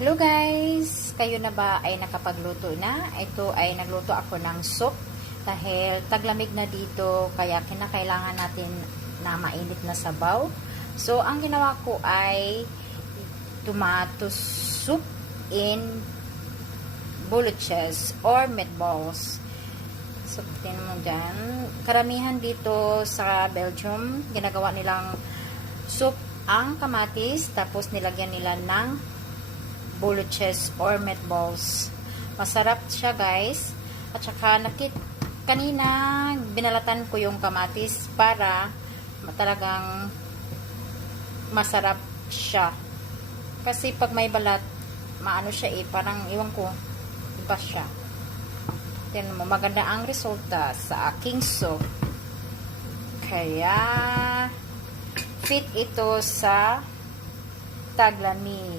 Hello guys! Kayo na ba ay nakapagluto na? Ito ay nagluto ako ng soup dahil taglamig na dito kaya kinakailangan natin na mainit na sabaw. So, ang ginawa ko ay tomato soup in boluches or meatballs. So, tingnan mo dyan. Karamihan dito sa Belgium, ginagawa nilang soup ang kamatis tapos nilagyan nila ng boluches or meatballs. Masarap siya guys. At saka kanina binalatan ko yung kamatis para talagang masarap siya. Kasi pag may balat, maano siya parang iwan ko, iba siya. Tignan mo, maganda ang resulta sa aking soup. Kaya fit ito sa taglamig.